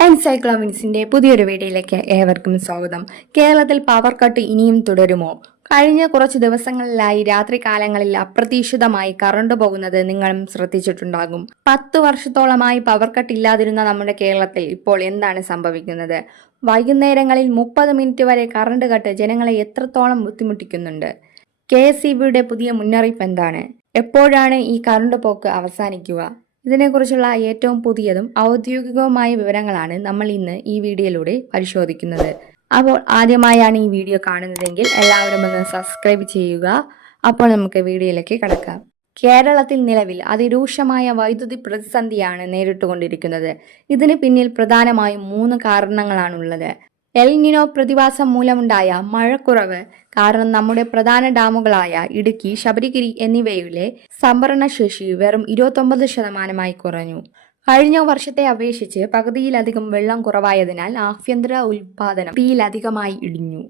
എൻസൈക്ലോമിൻസിന്റെ പുതിയൊരു വീഡിയോയിലേക്ക് ഏവർക്കും സ്വാഗതം. കേരളത്തിൽ പവർ കട്ട് ഇനിയും തുടരുമോ? കഴിഞ്ഞ കുറച്ച് ദിവസങ്ങളിലായി രാത്രികാലങ്ങളിൽ അപ്രതീക്ഷിതമായി കറണ്ട് പോകുന്നത് നിങ്ങളും ശ്രദ്ധിച്ചിട്ടുണ്ടാകും. 10 വർഷത്തോളമായി പവർ കട്ട് ഇല്ലാതിരുന്ന നമ്മുടെ കേരളത്തിൽ ഇപ്പോൾ എന്താണ് സംഭവിക്കുന്നത്? വൈകുന്നേരങ്ങളിൽ 30 മിനിറ്റ് വരെ കറണ്ട് കട്ട് ജനങ്ങളെ എത്രത്തോളം ബുദ്ധിമുട്ടിക്കുന്നുണ്ട്? KSEBയുടെ പുതിയ മുന്നറിയിപ്പ് എന്താണ്? എപ്പോഴാണ് ഈ കറണ്ട് പോക്ക് അവസാനിക്കുക? ഇതിനെക്കുറിച്ചുള്ള ഏറ്റവും പുതിയതും ഔദ്യോഗികവുമായ വിവരങ്ങളാണ് നമ്മൾ ഇന്ന് ഈ വീഡിയോയിലൂടെ പരിശോധിക്കുന്നത്. അപ്പോൾ ആദ്യമായാണ് ഈ വീഡിയോ കാണുന്നതെങ്കിൽ എല്ലാവരും ഒന്ന് സബ്സ്ക്രൈബ് ചെയ്യുക. അപ്പോൾ നമുക്ക് വീഡിയോയിലേക്ക് കടക്കാം. കേരളത്തിൽ നിലവിൽ അതിരൂക്ഷമായ വൈദ്യുതി പ്രതിസന്ധിയാണ് നേരിട്ടുകൊണ്ടിരിക്കുന്നത്. ഇതിന് പിന്നിൽ പ്രധാനമായും 3 കാരണങ്ങളാണുള്ളത്. എൽ നിനോ പ്രതിഭാസം മൂലമുണ്ടായ മഴക്കുറവ് കാരണം നമ്മുടെ പ്രധാന ഡാമുകളായ ഇടുക്കി, ശബരിഗിരി എന്നിവയിലെ സംഭരണശേഷി വെറും 29% കുറഞ്ഞു. കഴിഞ്ഞ വർഷത്തെ അപേക്ഷിച്ച് പകുതിയിലധികം വെള്ളം കുറവായതിനാൽ ആഭ്യന്തര ഉൽപാദനം തീയിലധികമായി ഇടിഞ്ഞു.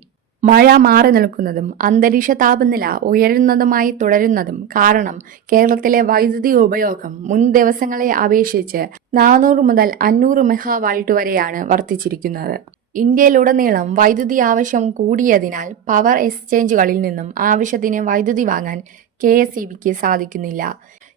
മഴ മാറി നിൽക്കുന്നതും അന്തരീക്ഷ താപനില ഉയരുന്നതുമായി തുടരുന്നതും കാരണം കേരളത്തിലെ വൈദ്യുതി ഉപയോഗം മുൻ ദിവസങ്ങളെ അപേക്ഷിച്ച് 400 മുതൽ 500 മെഗാവാട്ട് വരെയാണ് വർദ്ധിച്ചിരിക്കുന്നത്. ഇന്ത്യയിലുടനീളം വൈദ്യുതി ആവശ്യം കൂടിയതിനാൽ പവർ എക്സ്ചേഞ്ചുകളിൽ നിന്നും ആവശ്യത്തിന് വൈദ്യുതി വാങ്ങാൻ KSEBക്ക് സാധിക്കുന്നില്ല.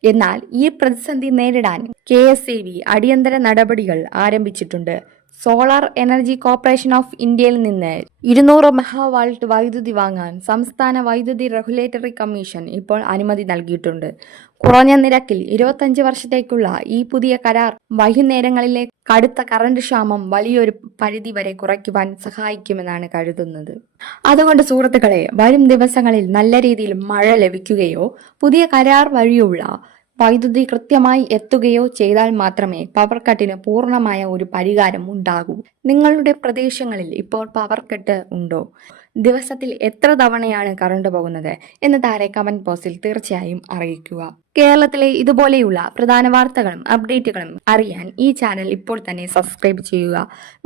എന്നാൽ ഈ പ്രതിസന്ധി നേരിടാൻ KSEB അടിയന്തര നടപടികൾ ആരംഭിച്ചിട്ടുണ്ട്. സോളാർ എനർജി കോർപ്പറേഷൻ ഓഫ് ഇന്ത്യയിൽ നിന്ന് 200 മെഗാവാട്ട് വൈദ്യുതി വാങ്ങാൻ സംസ്ഥാന വൈദ്യുതി റെഗുലേറ്ററി കമ്മീഷൻ ഇപ്പോൾ അനുമതി നൽകിയിട്ടുണ്ട്. കുറഞ്ഞ നിരക്കിൽ 25 വർഷത്തേക്കുള്ള ഈ പുതിയ കരാർ വൈകുന്നേരങ്ങളിലെ കടുത്ത കറണ്ട് ക്ഷാമം വലിയൊരു പരിധി വരെ കുറയ്ക്കുവാൻ സഹായിക്കുമെന്നാണ് കരുതുന്നത്. അതുകൊണ്ട് സുഹൃത്തുക്കളെ, വരും ദിവസങ്ങളിൽ നല്ല രീതിയിൽ മഴ ലഭിക്കുകയോ പുതിയ കരാർ വഴിയുള്ള വൈദ്യുതി കൃത്യമായി എത്തുകയോ ചെയ്താൽ മാത്രമേ പവർ കട്ടിന് പൂർണ്ണമായ ഒരു പരിഹാരം ഉണ്ടാകൂ. നിങ്ങളുടെ പ്രദേശങ്ങളിൽ ഇപ്പോൾ പവർ കട്ട് ഉണ്ടോ? ദിവസത്തിൽ എത്ര തവണയാണ് കറണ്ട് പോകുന്നത് എന്ന് താഴെ കമന്റ് ബോക്സിൽ തീർച്ചയായും അറിയിക്കുക. കേരളത്തിലെ ഇതുപോലെയുള്ള പ്രധാന വാർത്തകളും അപ്ഡേറ്റുകളും അറിയാൻ ഈ ചാനൽ ഇപ്പോൾ തന്നെ സബ്സ്ക്രൈബ് ചെയ്യുക.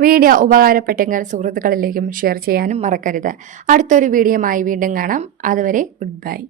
വീഡിയോ ഉപകാരപ്പെട്ടെങ്കിൽ സുഹൃത്തുക്കളിലേക്കും ഷെയർ ചെയ്യാനും മറക്കരുത്. അടുത്തൊരു വീഡിയോയുമായി വീണ്ടും കാണാം. അതുവരെ ഗുഡ് ബൈ.